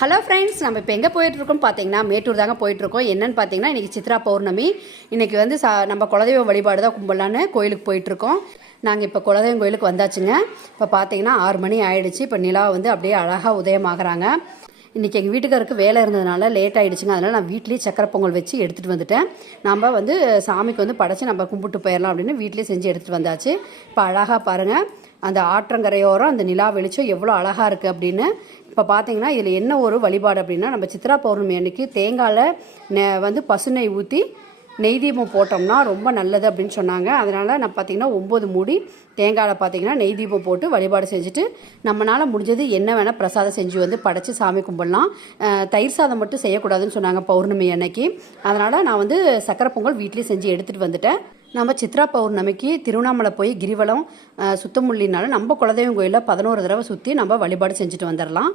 Hello friends, நம்ம இப்போ எங்கே போயிட்டுருக்கோம் பார்த்தீங்கன்னா மேட்டூர் தாங்க போயிட்டுருக்கோம். என்னென்னு பார்த்தீங்கன்னா இன்றைக்கி சித்ரா பௌர்ணமி. இன்றைக்கி வந்து நம்ம குலதெய்வ வழிபாடு தான் கும்பலான்னு கோயிலுக்கு போயிட்டுருக்கோம். நாங்கள் இப்போ குலதெய்வம் கோயிலுக்கு வந்தாச்சுங்க. இப்போ பார்த்தீங்கன்னா 6 மணி ஆகிடுச்சு. இப்போ நிலா வந்து அப்படியே அழகாக உதயமாகறாங்க. இன்றைக்கி எங்கள் வீட்டுக்காருக்கு வேலை இருந்ததுனால லேட் ஆகிடுச்சுங்க. அதனால் நான் வீட்லேயே சக்கரை பொங்கல் வச்சு எடுத்துகிட்டு வந்துட்டேன். நம்ம வந்து சாமிக்கு வந்து படைச்சி நம்ம கும்பிட்டு போயிடலாம் அப்படின்னு வீட்லேயே செஞ்சு எடுத்துகிட்டு வந்தாச்சு. இப்போ அழகாக பாருங்கள், அந்த ஆற்றங்கரையோரம் அந்த நிலா வெளிச்சம் எவ்வளோ அழகாக இருக்குது அப்படின்னு. இப்போ பார்த்தீங்கன்னா இதில் என்ன ஒரு வழிபாடு அப்படின்னா, நம்ம சித்ரா பௌர்ணமி அன்றைக்கி தேங்காயில் வந்து பசுநெய் ஊற்றி நெய் தீபம் போட்டோம்னா ரொம்ப நல்லது அப்படின்னு சொன்னாங்க. அதனால் நான் பார்த்திங்கன்னா 9 மூடி தேங்காயில் பார்த்திங்கன்னா நெய் தீபம் போட்டு வழிபாடு செஞ்சுட்டு நம்மளால் முடிஞ்சது என்ன வேணால் பிரசாதம் செஞ்சு வந்து படைச்சி சாமி கும்பிடலாம். தயிர் சாதம் மட்டும் செய்யக்கூடாதுன்னு சொன்னாங்க பௌர்ணமி அன்னைக்கு. அதனால் நான் வந்து சக்கரை பொங்கல் வீட்லேயே செஞ்சு எடுத்துகிட்டு வந்துட்டேன். நம்ம சித்ரா பௌர்ணமிக்கு திருவண்ணாமலை போய் கிரிவலம் சுத்தமுள்ளினால நம்ம குலதெய்வம் கோயிலில் 11 தடவை சுற்றி நம்ம வழிபாடு செஞ்சுட்டு வந்துடலாம்.